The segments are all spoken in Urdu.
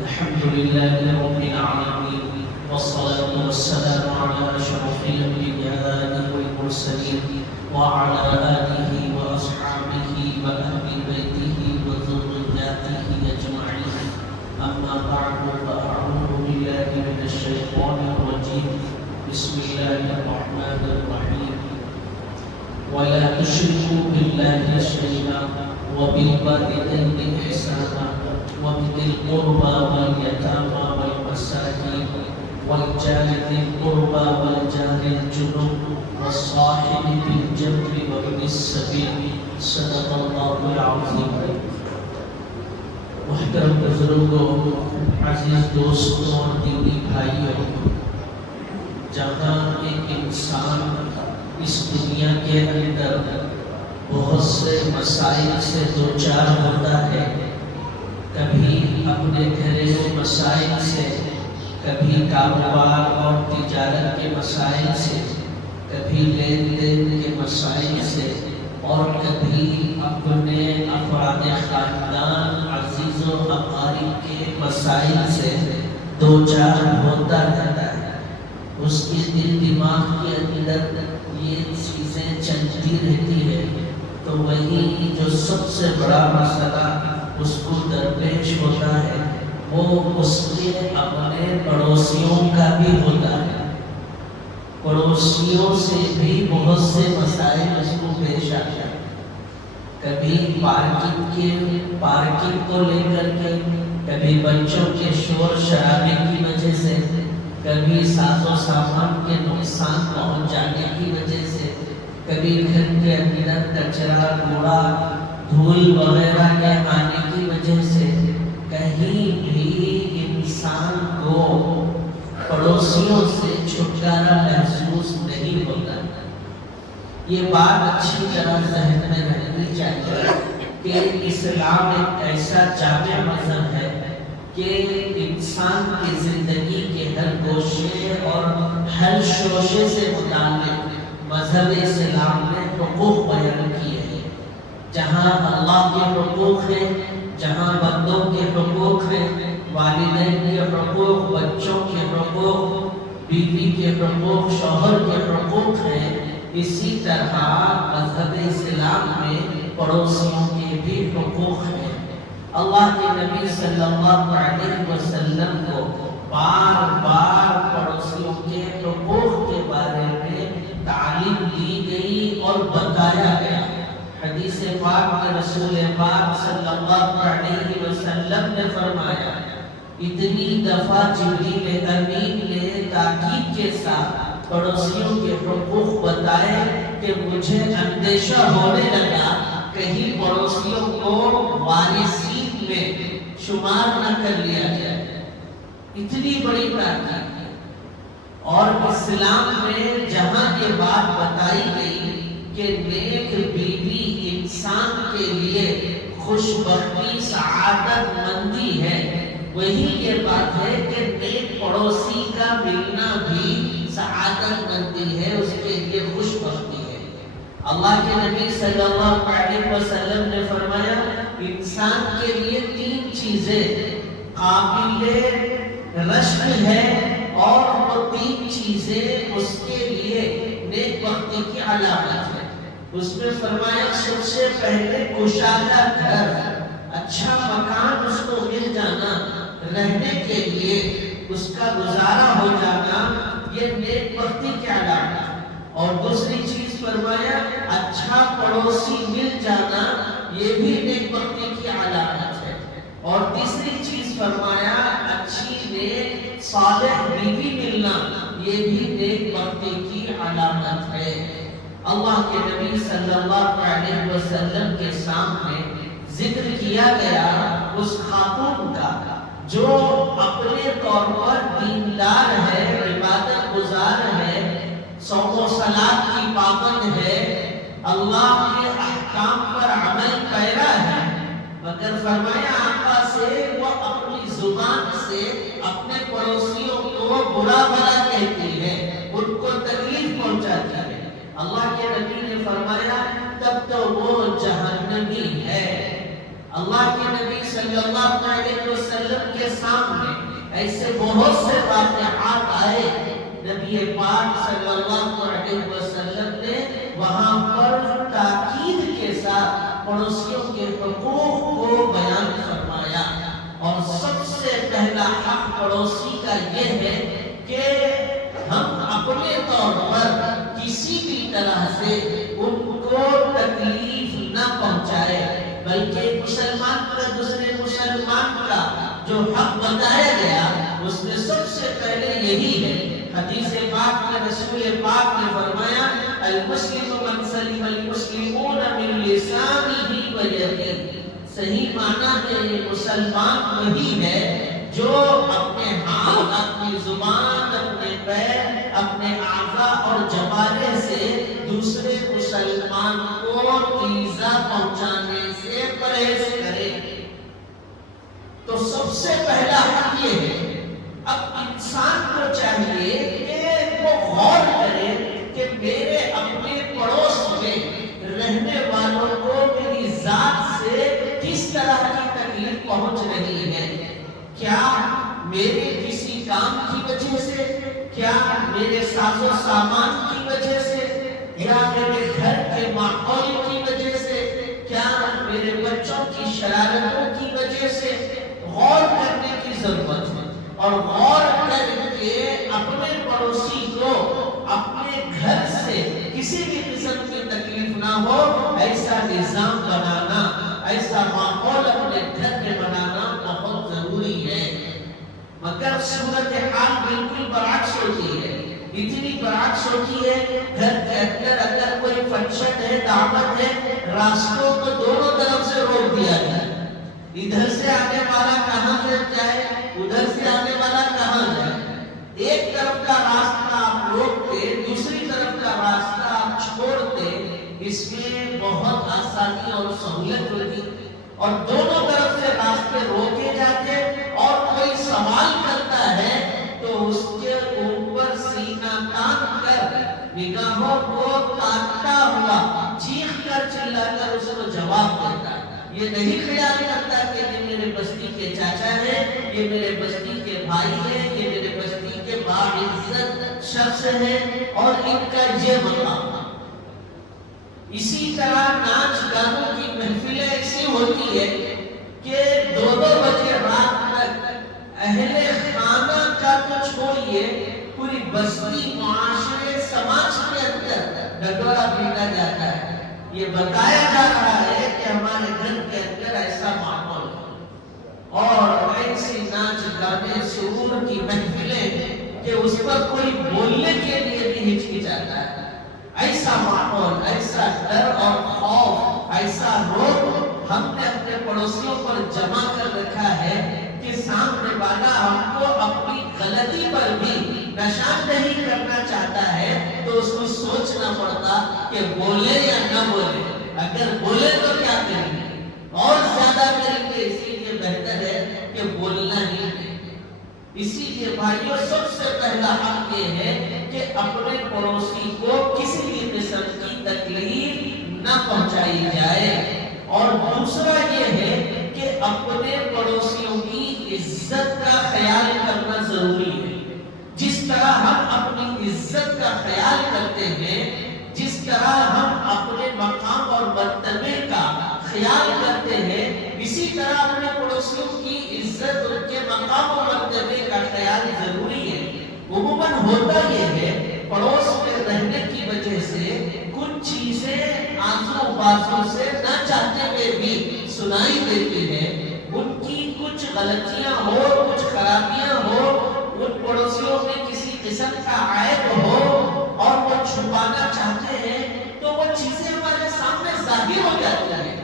الحمد لله رب العالمين، والصلاة والسلام على أشرف الأنبياء والمرسلين وعلى آله وأصحابه وأهل بيته وذرياته أجمعين. أما بعد، فأعوذ بالله من الشيطان الرجيم. بسم الله الرحمن الرحيم. ولا تشركوا بالله شيئا وبالوالدين إحسانا وبذي القربى واليتامى والمساكين والجار ذي القربى والجار الجنب والصاحب بالجنب وابن السبيل. صدق الله العظيم. محترم بزرگوں، عزیز دوستوں اور دینی بھائیوں، جہاں ایک انسان اس دنیا کے اندر بہت سے مسائل سے دوچار ہوتا ہے، کبھی اپنے گھریلو مسائل سے، کبھی کاروبار اور تجارت کے مسائل سے، کبھی لین دین کے مسائل سے، اور کبھی اپنے افراد خاندان، عزیز و اقارب کے مسائل سے دوچار ہوتا رہتا ہے۔ اس کے دل دماغ کے اندر یہ چیزیں چلتی رہتی ہے، تو وہی جو سب سے بڑا مسئلہ اس کو درپیش ہوتا ہے وہ اس کے اپنے پڑوسیوں کا بھی ہوتا ہے۔ پڑوسیوں سے بھی بہت سے مسائل اس کو پیش آتے ہیں، کبھی پارکنگ کو لے کر کے، کبھی بچوں کے شور شرابے کی وجہ سے، کبھی ساز و سامان کے نقصان پہنچ جانے کی وجہ سے، کبھی گھر کے اندر کچرا، کوڑا، دھول وغیرہ کے آنے کی وجہ سے کہیں بھی انسان کو پڑوسیوں سے چھٹکارا محسوس نہیں ہوتا۔ یہ بات اچھی طرح ذہن میں رہنی چاہیے کہ اسلام ایک ایسا جامع مذہب ہے کہ انسان کی زندگی کے ہر گوشے اور ہر شوشے سے متعلق مذہب اسلام نے حقوق بیان کیے ہیں۔ جہاں اللہ کے حقوق ہیں، جہاں بندوں کے حقوق ہیں، والدین کے حقوق، بچوں کے حقوق، بیوی کے حقوق، شوہر کے حقوق ہیں، اسی طرح مذہب اسلام میں پڑوسیوں کے بھی حقوق ہیں۔ اللہ کے نبی صلی اللہ علیہ وسلم کو بار بار پڑوسیوں کے حقوق کے بارے میں تعلیم دی گئی اور بتایا گیا۔ حدیث پاک میں رسول پاک صلی اللہ علیہ وسلم نے فرمایا، اتنی دفعہ جبریل امین نے تاکید کے ساتھ پڑوسیوں کے حقوق بتائے کہ مجھے اندیشہ ہونے لگا کہیں پڑوسیوں کو وارثین میں شمار نہ کر لیا جائے۔ اتنی بڑی تاکید، اور اسلام میں جہاں یہ بات بتائی گئی کہ نیک بیوی انسان کے لیے خوشبختی، سعادت مندی ہے، وہی یہ بات ہے کہ نیک پڑوسی کا ملنا بھی سعادت مندی ہے، اس کے لیے خوشبختی ہے۔ اللہ کے نبی صلی اللہ علیہ وسلم نے فرمایا، انسان کے لیے 3 چیزیں قابل رشک ہے، اور وہ 3 چیزیں اس کے لیے نیک بختی کی علامت ہے۔ اس میں فرمایا، سب سے پہلے کشادہ گھر، اچھا مکان اس کو مل جانا، رہنے کے لیے اس کا گزارا ہو جانا، یہ نیک بختی کی علامت ہے۔ اور دوسری چیز فرمایا، اچھا پڑوسی مل جانا، یہ بھی نیک بختی کی علامت ہے۔ اور تیسری چیز فرمایا، اچھی نیک صالح بیوی ملنا، یہ بھی نیک بختی کی علامت ہے۔ اللہ کے نبی صلی اللہ علیہ وسلم کے سامنے ذکر کیا گیا اس خاتون کا جو اپنے طور پر دیندار ہے، عبادت گزار ہے، صوم و صلاۃ کی پابند ہے، اللہ کے احکام پر عمل پیرا ہے، مگر فرمایا آقا سے وہ اپنی زبان سے اپنے پڑوسیوں کو برا بھلا کہتی ہے، ان کو تکلیف پہنچاتی ہے۔ اللہ کے نبی نے فرمایا، تب تو وہ جہنمی ہے۔ اللہ کے نبی صلی اللہ علیہ وسلم کے سامنے ایسے بہت سے واقعات آئے، نبی پاک صلی اللہ علیہ وسلم نے وہاں پر تاکید کے ساتھ پڑوسیوں کے حقوق کو بیان فرمایا، اور سب سے پہلا حق پڑوسی کا یہ ہے کہ ہم اپنے طور پر کسی بھی طرح سے ان کو تکلیف نہ پہنچائے، بلکہ مسلمان کا دوسرے مسلمان کا جو حق بتایا گیا اس میں سب سے پہلے یہی ہے۔ حدیث پاک میں رسول پاک نے فرمایا المسلم من سلم المسلمون من لسانه ويده، صحیح معنی ہے یہ مسلمان وہی ہے جو اپنے ہاتھ، اپنی زبان، اپنے پیر، اپنے اعضاء اور جوارح سے دوسرے مسلمان کو ایذا پہنچانے سے پرہیز کرے۔ تو سب سے پہلا حق یہ ہے، اب انسان کو چاہیے کہ وہ غور کرے کہ میرے اپنے پڑوس میں رہنے والوں کو میری ذات سے کس طرح کی تکلیف پہنچ رہی ہے، کیا میرے کسی کام کی وجہ سے، کیا میرے ساز و سامان کی وجہ سے، یا میرے گھر کے ماحول کی وجہ سے، کیا میرے بچوں کی شرارتوں کی وجہ سے، غور کرنے کی ضرورت ہے، اور غور کر کے اپنے پڑوسی کو اپنے گھر سے کسی بھی قسم کی تکلیف نہ ہو ایسا نظام بنانا، ایسا ماحول اپنے گھر میں بنانا بہت ضروری ہے۔ مگر صورتحال بالکل برعکس ہوتی ہے، اتنی برعکس ہوتی ہے، گھر کے اندر اگر کوئی فنکشن ہے، دعوت ہے، راستوں کو دونوں طرف سے روک دیا جائے، ادھر سے آنے والا کہاں سے جائے، ادھر سے آنے والا کہاں جائے، ایک طرف کا راستہ آپ روکتے، دوسری طرف کا راستہ آپ چھوڑتے، اس میں بہت آسانی اور سہولت ہوتی، اور دونوں طرف سے راستے روکے جاتے، اور کوئی سوال کرتا ہے تو اس کے اوپر سینہ تان کر نگاہوں کو تانتا ہوا چیخ کر چلا کر اس کو جواب دیتا، یہ نہیں خیال کرتا کہ یہ میرے بستی کے چاچا ہیں، یہ میرے بستی کے بھائی ہیں، یہ میرے بستی کے باعزت شخص ہیں اور ان کا یہ مقام۔ اسی طرح ناچ گانوں کی محفلیں ایسی ہوتی ہے کہ 2-2 بجے رات تک اہل خانہ کا تو چھوڑیے، پوری بستی، معاشرے، سماج کے اندر ڈھڈورا پیٹا جاتا ہے۔ یہ بتایا جا رہا ہے کہ ہمارے گھر کے اندر ایسا ماحول ہے، اور ایسی ناچ گانے، سرور کی محفلیں کہ اس پر کوئی بولنے کے لیے بھی ہچکچاتا ہے۔ ایسا ماحول، ایسا ڈر اور خوف، ایسا روب ہم نے اپنے پڑوسیوں پر جمع کر رکھا ہے کہ سامنے والا ہم کو اپنی غلطی پر بھی نشاندہی کرنا چاہتا ہے تو اس کو سوچنا پڑتا کہ بولے یا نہ بولے، اگر بولے تو کیا کریں گے، اور زیادہ کریں گے، اسی لیے بہتر ہے کہ بولنا ہی ہے۔ اسی لیے بھائیوں سب سے پہلا حق یہ ہے کہ اپنے پڑوسی کو کسی بھی قسم کی تکلیف نہ پہنچائی جائے، اور دوسرا یہ ہے کہ اپنے پڑوسیوں کی عزت کا خیال کرنا ضروری ہے۔ جس طرح ہم اپنی عزت کا خیال کرتے ہیں، جس طرح ہم اپنے مقام اور مرتبے کا خیال کرتے ہیں، اسی طرح اپنے پڑوسیوں کی عزت، ان کے مقام اور مرتبے کا خیال ضروری ہے۔ عموماً ہوتا یہ ہے پڑوس میں رہنے کی وجہ سے کچھ چیزیں آزو بازو سے نہ چاہتے ہوئے بھی سنائی دیتی ہیں، ان کی کچھ غلطیاں ہو، کچھ خرابیاں ہو، ان پڑوسیوں میں کسی قسم کا عیب ہو اور وہ چھپانا چاہتے ہیں تو وہ چیزیں ہمارے سامنے ظاہر ہو جاتی ہیں۔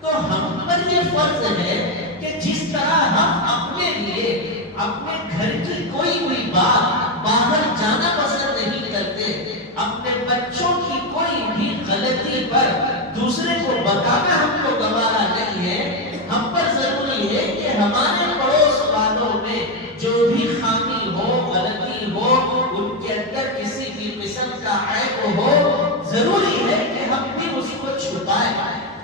تو ہم پر یہ فرض ہے کہ جس طرح ہم اپنے لیے اپنے گھر کی کوئی بات باہر جانا پسند نہیں کرتے، اپنے بچوں کی کوئی بھی غلطی پر دوسرے کو بتانا ہم کو گوارا نہیں ہے، ہم پر ضروری ہے کہ ہمارے پڑوس والوں میں جو بھی خامی ہو، غلطی ہو، ان کے اندر کسی بھی قسم کا عیب ہو، ضروری ہے کہ ہم بھی اس کو چھپائیں۔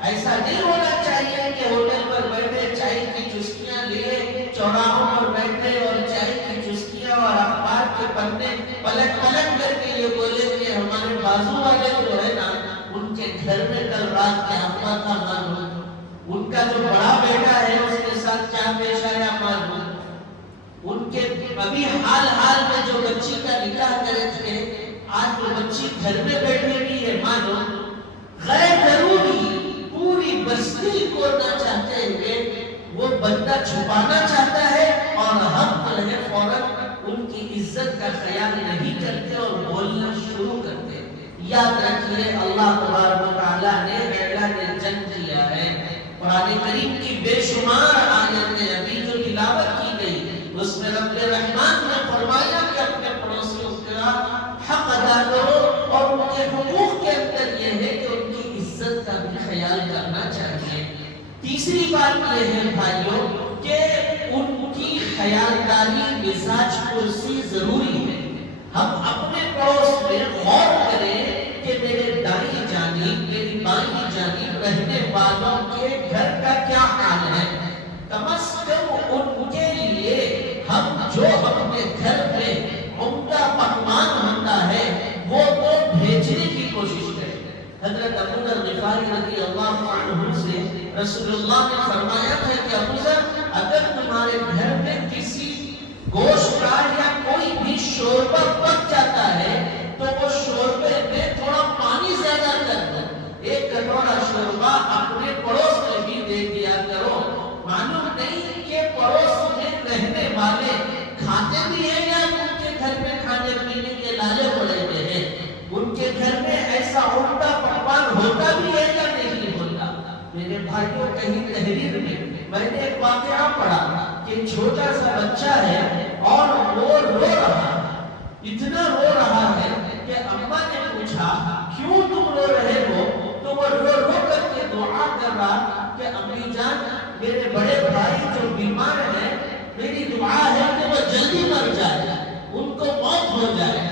ایسا نہیں ہونا چاہیے کہ ہوٹل پر بیٹھے اور چائے کی چسکیاں اور اخبار کے پنے پلٹ پلٹ کر کے یہ بولے کہ ہمارے بازو والے جو ہے نا ان کے گھر میں کل رات کیا ہوا تھا معلوم، ان کا جو بڑا بیٹا ہے اس کے ساتھ کیا پیش آیا معلوم، ان کے ابھی حال حال میں جو بچی کا نکاح کرے تھے آج وہ بچی گھر میں بیٹھی ہوئی ہے معلوم۔ غیر ضروری پوری بستی کو نہ چاہتے ہوئے وہ بندہ چھپانا چاہتا ہے اور ہم جو ہے فوراً ان کی عزت کا خیال نہیں کرتے اور بولنا شروع کرتے۔ یاد رکھیے اللہ تبارک و تعالیٰ نے اعلان جنگ کیا ہے۔ قرآن کریم کی بے شمار آیتیں ابھی جو تلاوت کی گئی اس میں رب رحمان نے فرمایا کہ اپنے پڑوسیوں کا حق ادا کرو اور ان کے حقوق کے اندر یہ ہے کہ ان کی عزت کا بھی خیال کرنا چاہیے۔ تیسری بات یہ ہے بھائیوں کہ ان کی خیالداری مزاج پرسی ضروری ہے۔ ہم اپنے پڑوس میں غور کریں کہ میرے دائیں جانب میری بائیں جانب رہنے والوں کے گھر کا کیا حال ہے۔ کم از کم ان کے لیے ہم جو اپنے گھر میں عمدہ پکوان ہوتا ہے وہ تو بھیجنے کی کوشش کریں۔ حضرت ابو ذر غفاری رضی اللہ عنہ سے رسول اللہ نے فرمایا تھا کہ ابو ذر اگر تمہارے گھر میں کسی گوشت کا یا کوئی بھی شوربہ پک جاتا ہے تو وہ شوربے میں تھوڑا پانی زیادہ کر دو، ایک کٹورا شوربہ اپنے پڑوس میں بھی دے دیا کرو۔ معلوم نہیں کہ پڑوس میں رہنے والے کھاتے بھی ہیں یا ان کے گھر میں کھانے پینے کے لالے پڑے ہوئے ہیں، ان کے گھر میں ایسا عمدہ پکوان ہوتا بھی ہے یا نہیں ہوتا۔ میرے بھائیوں کہیں تحریر میں نے ایک واقعہ پڑھا کہ چھوٹا سا بچہ ہے اور وہ رو رہا ہے، اتنا رو رہا ہے کہ اماں نے پوچھا کیوں تم رو رہے ہو؟ تو وہ رو رو کر کے دعا کر رہا کہ امی جان میرے بڑے بھائی جو بیمار ہیں میری دعا ہے کہ وہ جلدی مر جائے، ان کو موت ہو جائے۔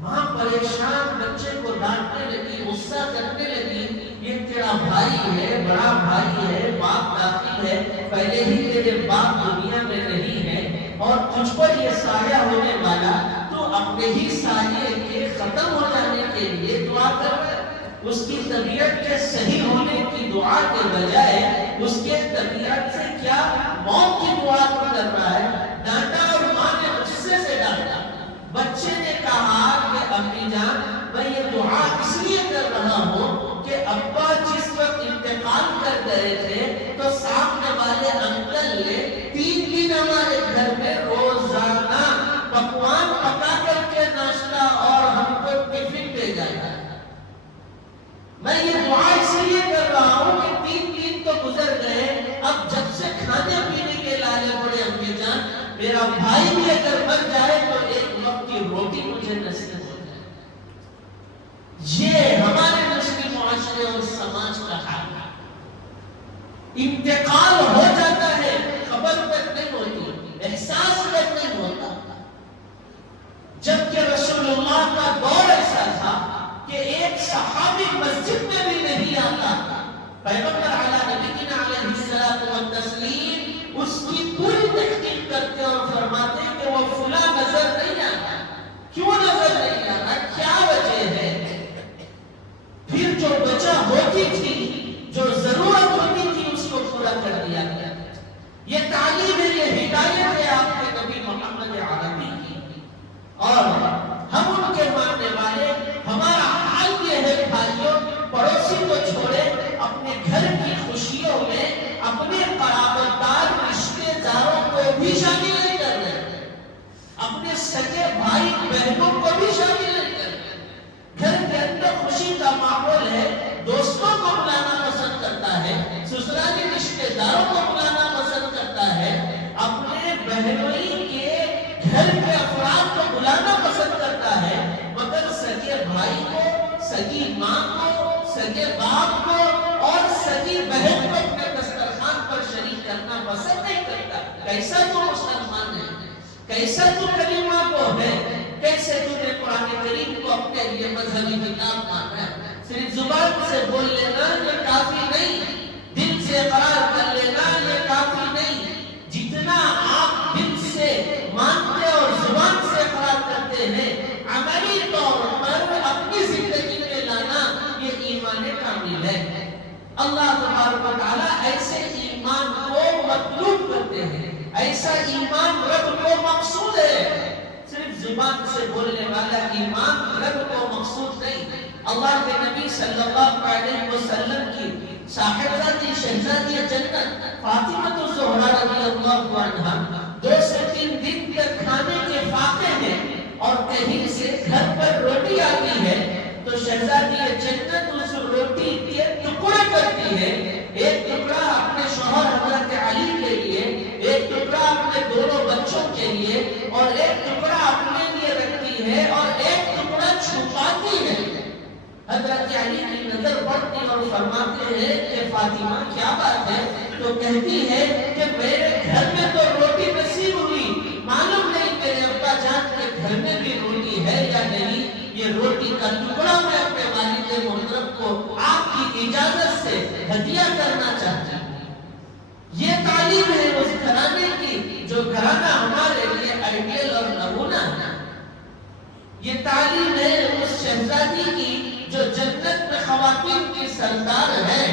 ماں پریشان بچے کو ڈانٹنے لگی، غصہ کرنے لگی، یہ تیرا بھائی ہے، بڑا بھائی ہے، باپ داخل ہے، پہلے ہی تیرے باپ دنیا میں نہیں ہے اور تجھ پر یہ سایہ ہونے والا، تو اپنے ہی سایے کے ختم ہو جانے کے لیے دعا کر رہا ہے۔ اس کی طبیعت کے صحیح ہونے کی دعا کے بجائے اس کے طبیعت سے کیا موت کی دعا کر رہا ہے۔ ڈانٹا اور ماں نے غصے سے ڈانٹا۔ بچے نے کہا کہ امی جان میں یہ دعا اس لیے کر رہا ہوں کہ ابا جس وقت انتقال کر گئے تھے تو سامنے والے انکل نے 3 دن ہمارے گھر میں روزانہ پکوان پکا کر کے ناشتہ اور ہم کو ٹفن بھیجا تھا۔ میں یہ دعا اس لیے کر رہا ہوں کہ 3 دن تو گزر گئے، اب جب سے کھانے پینے کے لالے پڑے امی جان میرا بھائی بھی اگر مر جائے تو ایک وقت کی روٹی مجھے نصیب ہو جائے۔ یہ ہمارے مسلم معاشرے اور سماج کا حال ہے۔ انتقال ہو جاتا ہے، خبر تک نہیں ہوتی، احساس تک نہیں ہوتا، جبکہ رسول اللہ کا دور ایسا تھا کہ ایک صحابی مسجد میں بھی نہیں آتا، پیغمبر علی نبینا علیہ الصلوۃ والتسلیم اس کی پوری تحقیق کرتے اور فرماتے کہ وہ فلاں نظر نہیں آتا۔ کیوں نظر نہیں آتا؟ کیا وجہ ہے؟ پھر جو وجہ ہوتی تھی، جو ضرورت ہوتی تھی اس کو پورا کر دیا گیا۔ یہ تعلیم ہے، یہ ہدایت ہے آپ کے نبی محمد عربی کی، اور ہم ان کے ماننے والے۔ ہمارا حال یہ ہے بھائیوں، پڑوسی کو چھوڑے اپنے گھر کی خوشیوں میں اپنے قرابتدار رشتے داروں کو بھی شامل نہیں کر رہے، اپنے سگے بھائی بہنوں کو بھی شامل نہیں کر رہے۔ گھر کے اندر خوشی کا ماحول ہے، دوستوں کو بلانا پسند کرتا ہے، سسرالی رشتے داروں کو بلانا پسند کرتا ہے، اپنے بہنوئی کے گھر کے افراد کو بلانا پسند کرتا ہے، مگر سگے بھائی کو، سگی ماں کو، سگے باپ کو اور سگی بہن کو اپنے دسترخوان پر شریک کرنا پسند نہیں کرتا۔ کیسا تو مسلمان ہے، کیسا تو کلمہ کو ہے، کیسے تو نے قرآن کریم کو اپنے لیے مذہبی کتاب مانا ہے۔ صرف زبان سے بول لینا یہ کافی نہیں، دل سے اقرار کر لینا یہ کافی نہیں، جتنا آپ دل سے اللہ تبارک و تعالیٰ ایسے ایمان کو مطلوب کرتے ہیں، ایسا ایمان رب کو مقصود ہے۔ صرف زبان سے بولنے والا ایمان رب کو مقصود نہیں۔ اللہ کے نبی صلی اللہ علیہ وسلم کی صاحبزادی شہزادی جنت فاطمہ الزہرا رضی اللہ عنہا 2 سے 3 دن تک کھانے کے فاقے ہیں اور کہیں سے گھر پر روٹی آتی ہے تو شہزادی جنت اس روٹی کے ٹکڑے کرتی ہے، ایک ٹکڑا اپنے شوہر حضرت علی کے لیے، ایک ٹکڑا اپنے دونوں بچوں کے لیے اور ایک ٹکڑا اپنے لیے رکھتی ہے اور ایک ٹکڑا چھپاتی ہے۔ حضرت علی کی نظر پڑتی اور فرماتے ہیں کہ فاطمہ کیا بات ہے؟ تو کہتی ہے کہ میرے گھر میں تو روٹی نصیب ہوئی، معلوم نہیں میرے ابا جان کے گھر میں بھی روٹی ہے یا نہیں، یہ روٹی کا ٹکڑا میں اپنے والد محترم کو آپ کی اجازت سے ہدیہ کرنا چاہتی ہوں۔ یہ تعلیم ہے اس گھرانے کی جو گھرانہ ہمارے لیے آئیڈیل اور نمونہ ہے۔ یہ تعلیم ہے اس شہزادی کی جو جنت میں خواتین کی سردار ہے۔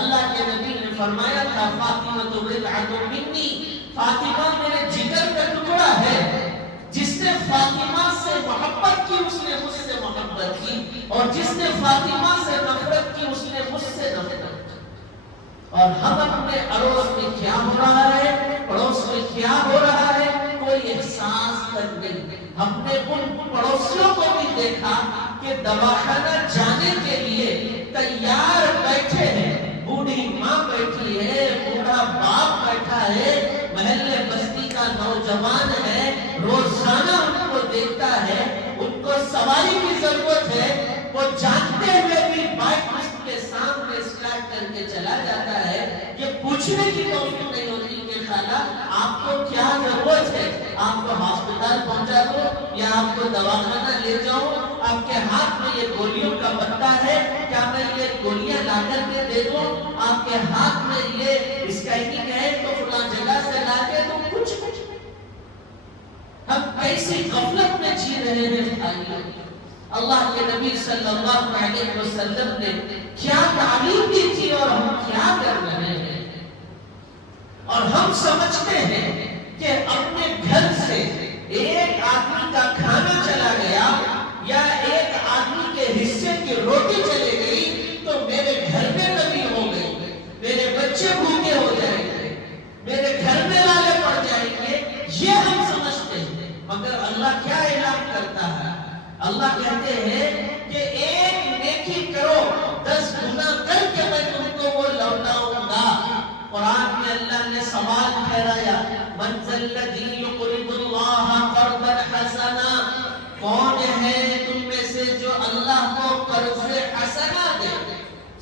اللہ کے نبی نے فرمایا تھا فاطمہ تو بضعۃ منی، فاطمہ میرے جگر کا ٹکڑا ہے، جس نے فاطمہ سے محبت کی اس نے مجھ سے محبت کی اور جس نے فاطمہ سے نفرت کی اس نے مجھ سے نفرت کی۔ اور ہم اپنے اڑوس میں کیا ہو رہا ہے، پڑوس میں کیا ہو رہا ہے، کوئی احساس تک نہیں۔ ہم نے ان پڑوسیوں کو بھی دیکھا کہ دواخانہ جانے کے لیے تیار بیٹھے ہیں، بوڑھی ماں بیٹھی ہے، بوڑھا باپ بیٹھا ہے، محلے بستی کا نوجوان ہے، روزانہ ان کو دیکھتا ہے، ان کو سواری کی ضرورت ہے، وہ جانتے ہوئے بھی بائک اس کے سامنے اسٹارٹ کر کے چلا جاتا ہے۔ یہ پوچھنے کی توفیق نہیں ہوتی کہ خالہ آپ کو کیا ضرورت ہے، آپ کو ہسپتال پہنچا دو یا آپ کو دواخانہ لے جاؤں، آپ کے ہاتھ میں یہ گولیوں کا پتا ہے، کیا میں یہ گولیاں لا کر کے دے دوں، آپ کے ہاتھ میں یہ اسکائننگ ہے تو فلاں جگہ سے لا کے دوں، کچھ ہم کیسی غفلت میں جی رہے ہیں بھائیوں۔ اللہ کے نبی صلی اللہ علیہ وسلم نے کیا تعلیم دی تھی اور ہم کیا کر رہے ہیں، اور ہم سمجھتے ہیں کہ اپنے گھر سے ایک آدمی کا کھانا چلا گیا یا ایک آدمی کے حصے کی روٹی چلے گئی تو میرے گھر میں کمی ہو گئی، میرے بچے بھوکے ہو جائیں گے، میرے گھر میں لالے پڑ جائیں گے، یہ ہم سمجھتے ہیں۔ مگر اللہ کیا اعلان کرتا ہے؟ اللہ کہتے ہیں کہ ایک نیکی کرو 10 گنا کر کے میں تم کو وہ لوٹاؤں گا۔ قرآن میں اللہ نے سوال ٹھہرایا، من ذا الذی یقرض اللہ قرضا حسنا، کون ہے تم میں سے جو اللہ کو قرض حسنا دے؟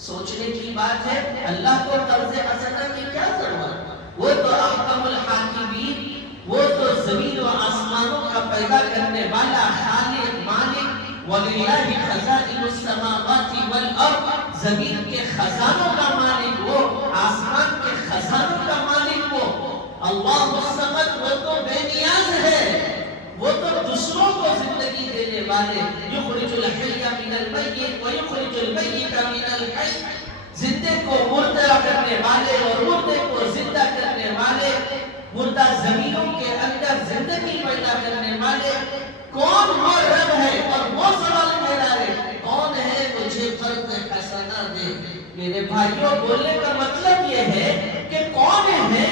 سوچنے کی بات ہے، اللہ کو قرض حسنا کی کیا ضرورت؟ وہ تو احکم الحاکمین، وہ تو زمین و آسمانوں کا پیدا کرنے والا خالق مالک، وَلِلَّهِ خَزَائِنُ السَّمَاوَاتِ وَالْأَرْضِ، زمین کے خزانوں کا مالک وہ، آسمان کے خزانوں کا مالک وہ۔ اللہ الصمد، وہ تو بے نیاز ہے، وہ تو دوسروں کو زندگی دینے والے، یخرج الحی من المیت ویخرج المیت من الحی، زندے کو مردہ کرنے والے اور مردے کو زندہ کرنے والے، مردہ زمینوں کے اندر زندگی پیدا کرنے والے، کون وہ رب ہے؟ اور وہ سوال میرا ہے، کون ہے مجھے قرض حسنا دے؟ میرے بھائیوں، بولنے کا مطلب یہ ہے کہ کون ہے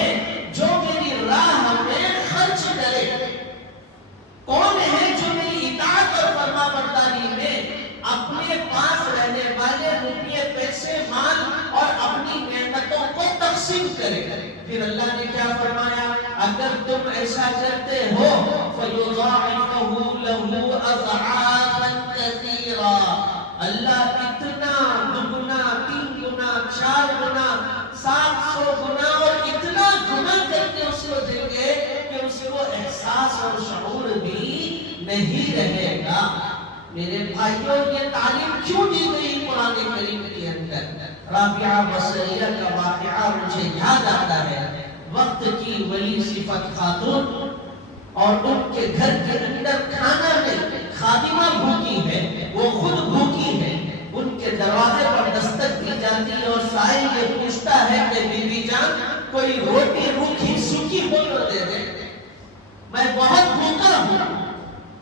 جو میری راہ میں خرچ کرے، کون ہے جو میری اطاعت اور فرما برداری میں اپنے پاس رہنے والے روپیے پیسے مال اور اپنی نعمتوں کو تقسیم کرے۔ پھر اللہ نے کیا فرمایا؟ اگر تم ایسا کرتے ہو فَيُضَاعِفَهُ لَهُ أَضْعَافًا كَثِيرًا، اللہ اتنا دگنا، 3 گنا، 4 گنا، 700 گنا اور اتنا گنا کر کے اس کو دیں گے کہ اس کو احساس اور شعور بھی نہیں رہے گا۔ میرے بھائیوں، یہ تعلیم کیوں دی گئی قرآن کریم کے اندر؟ رابعہ بصریہ کا واقعہ مجھے یاد آتا ہے۔ وقت کی ولی صفت خاتون اور ان کے گھر کے اندر کھانا نہیں، خادمہ بھوکی ہے، وہ خود بھوکی ہے، ان کے دروازے پر دستک دی جاتی ہے اور سائل یہ پوچھتا ہے کہ بی بی جان کوئی روٹی روکھی سوکھی ہو تو دے دے، میں بہت بھوکا ہوں۔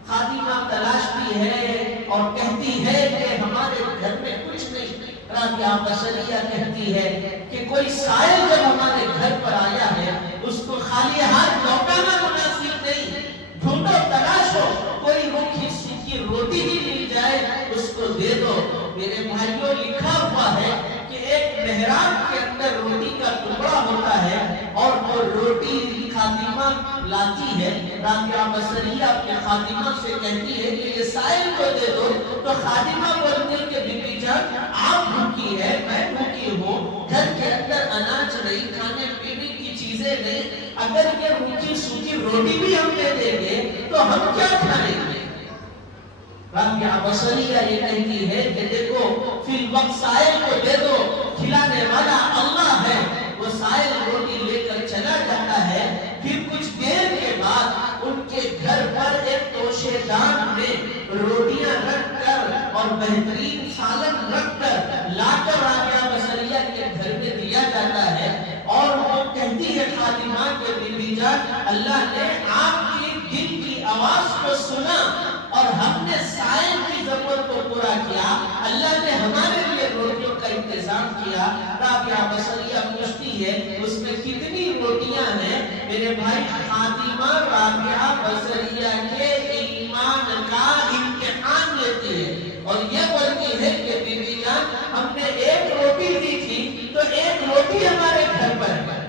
خادمہ تلاشتی ہے اور کہتی ہے کہ ہمارے گھر میں کچھ نہیں۔ رابعہ بصریہ کہتی ہے کہ کوئی سائل جب ہمارے گھر پر آیا ہے اس کو خالی ہاتھ لوٹانا مناسب نہیں، ڈھونڈو تلاشو، کوئی روکھی سوکھی روٹی بھی مل جائے اس کو دے دو۔ میرے بھائیوں لکھا ہوا ہے کہ ایک محراب کے اندر روٹی کا ٹکڑا ہوتا ہے اور وہ روٹی خادمہ لاتی ہے۔ رابعہ بصریہ اپنے خادمہ سے کہتی ہے کہ یہ سائل کو دے دو، تو خادمہ بولتی ہے کہ بی بی جان آپ بھوکی ہے، میں بھوکی ہوں، گھر کے اندر اناج نہیں، کھانے پینے کی چیزیں نہیں، اگر یہ روکھی سوکھی روٹی بھی ہم دے دیں گے تو ہم کیا کھائیں گے؟ رابعہ بصریہ یہ کہتی ہے کہ دیکھو فی الوقت سائل کو دے دو، کھلانے والا اللہ ہے۔ وہ سائل روٹی لے کر چلا جاتا ہے، پھر کچھ دیر کے بعد ان کے گھر پر ایک توشے دان میں روٹیاں رکھ کر اور بہترین سالن رکھ کر لا کر رابعہ بصریہ کے گھر میں دیا جاتا ہے، اور وہ کہتی ہے خادمہ کے بی بی جان اللہ نے آپ کی دل کی آواز کو سنا اور ہم نے سائل کی ضرورت کو پورا کیا، اللہ نے ہمارے لیے روٹیوں کا انتظام کیا۔ رابعہ بصریہ پوچھتی ہے اس میں کتنی روٹیاں ہیں؟ میرے بھائی خادمہ رابعہ بصریہ کے ایمان کا امتحان لیتی ہے اور یہ بولتی ہے کہ بی بی جان ہم نے ایک روٹی دی تھی تو ایک روٹی ہمارے گھر پر ہے۔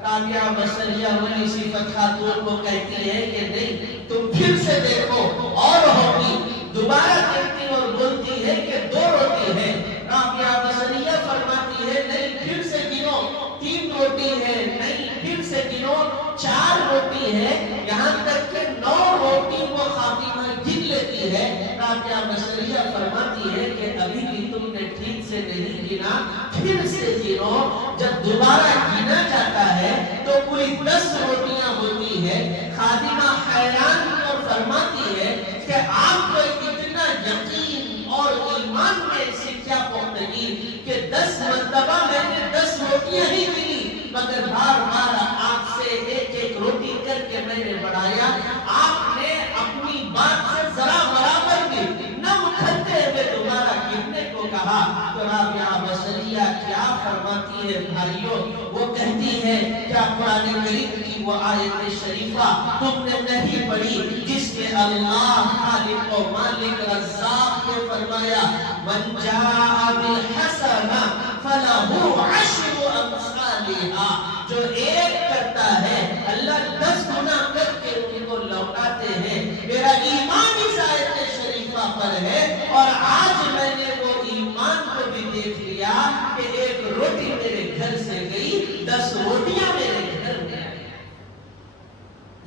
رابعہ بصریہ ولی صفت خاتون کو کہتی ہے کہ نہیں تم پھر سے دیکھو اور ہوگی، دوبارہ دیکھتی اور بولتی ہے کہ 2 روٹی ہے۔ رابعہ بصریہ فرماتی ہے نہیں پھر سے گنو، 3 روٹی ہے، نہیں پھر سے گنو 4 روٹی ہے، یہاں تک کہ 9 روٹی وہ خادمہ گن لیتی ہے۔ رابعہ بصریہ فرماتی ہے کہ ابھی بھی تم نے ٹھیک سے نہیں گنا، پھر سے گنو۔ جب دوبارہ گنا جاتا ہے تو پوری 10 روٹیاں ہوتی ہے۔ خادمہ حیران اور فرماتی ہے کہ آپ کو اتنا یقین اور ایمان میں سے کیا پختگی کہ 10 مرتبہ میں نے 10 روٹیاں ہی گنی، مگر بار بار آپ سے ایک ایک روٹی کر کے میں نے بڑھایا، آپ نے اپنی بات سے ذرا برابر بھی نہ اکھلتے ہوئے دوبارہ گننے کو کہا۔ تو رابعہ بصریہ کیا فرماتی ہے بھائیوں؟ وہ کہتی ہے کیا قرآن کریم کی وہ آیت شریفہ تم نے نہیں پڑھی جس میں اللہ خالق و مالک رزاق نے فرمایا من جاء بالحسنہ فلہ عشر امثالہا، جو ایک کرتا ہے اللہ 10 گنا کر کے ان کو لوٹاتے ہیں۔ میرا ایمان اس آیت شریفہ پر ہے اور آج میں نے وہ ایمان کو بھی دیکھ لیا کہ ایک روٹی میرے گھر سے گئی، 10 روٹیاں میرے گھر میں آئی۔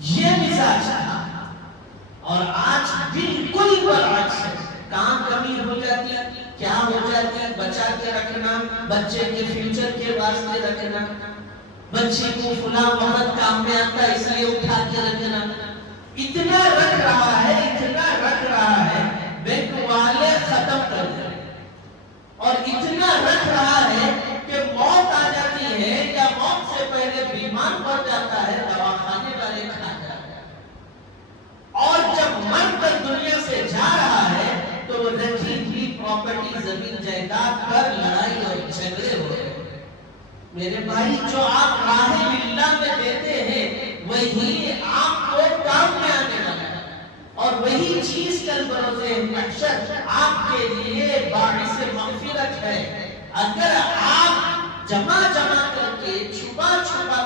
یہ مزاج تھا اور آج بالکل برعکس ہے۔ کہاں کمی ہو جاتی ہے، کیا ہو جاتی ہے؟ بچا کے رکھنا، بچے کے فیوچر کے واسطے رکھنا، بچے کو فلاں وقت کام میں آتا ہے اس لیے اٹھا کے رکھنا، اتنا رکھ رہا ہے، اتنا رکھ رہا ہے بینک والے ختم کر دیں، اور اتنا رکھ رہا ہے کہ موت آ جاتی ہے یا موت سے پہلے بیمار پڑ جاتا ہے، دواخانے والے کھا جاتے ہیں، اور جب مر کر دنیا سے جا رہا ہے تو وہ رکھی ہوئی پراپرٹی زمین جائیداد پر لڑائی اور جھگڑے ہو رہے ہیں۔ میرے بھائی جو آپ راہ اللہ میں دیتے ہیں وہی آپ کو کام میں آنے والا ہے، اور وہی چیز کل بروز محشر آپ کے لیے باعث مغفرت ہے۔ اگر آپ جمع کر کے چھپا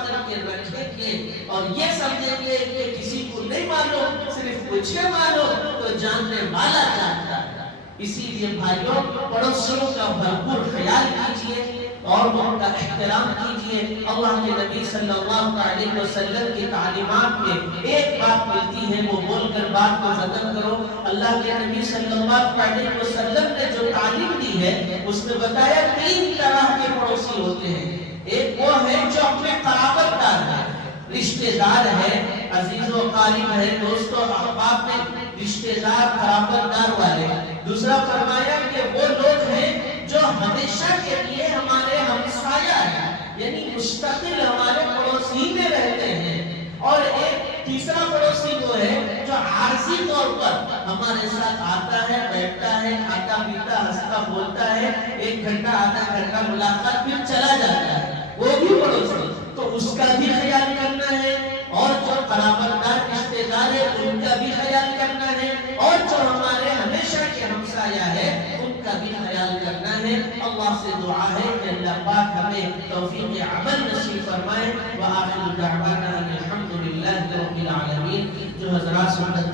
کر کے رکھیں گے اور یہ سمجھیں گے کہ کسی کو نہیں معلوم، صرف مجھے معلوم، تو جاننے والا جانتا ہے۔ اسی لیے بھائیوں پڑوسیوں کا بھرپور خیال کیجئے اور ان کا احترام کیجئے۔ اللہ کے نبی صلی اللہ علیہ وسلم کی تعلیمات میں ایک بات ملتی ہے، وہ بول کر بات کو ختم کرو۔ اللہ کے نبی صلی اللہ علیہ وسلم نے جو تعلیم دی ہے اس میں بتایا 3 طرح کے پڑوسی ہوتے ہیں۔ ایک وہ ہے جو اپنے قرابت دار ہے، رشتہ دار ہے، عزیز و قریب ہے، دوست و احباب میں رشتہ دار قرابت دار والے۔ دوسرا فرمایا کہ وہ لوگ ہیں جو جو ہمیشہ کے لیے ہمارے ہمسایہ ہیں، یعنی مستقل ہمارے پڑوسی میں رہتے ہیں، اور ایک تیسرا پڑوسی وہ ہے جو عارضی طور پر ہمارے ساتھ آتا ہے، بیٹھتا ہے، کھاتا پیتا ہنستا بولتا ہے، 1 گھنٹہ آدھا گھنٹہ ملاقات پھر چلا جاتا ہے، وہ بھی پڑوسی، تو اس کا بھی خیال کرنا ہے، اور جو قرابت دار رشتے دار ہے ان کا بھی خیال کرنا ہے، اور جو ہمارے ہمیشہ کے ہمسایہ ہے ان کا بھی خیال کرنا ہے۔ اللہ سے دعا ہے کہ اللہ پاک ہمیں توفیق عمل نصیب فرمائے۔ وآخر دعوانا الحمدللہ رب العالمین۔ جو حضرات سنت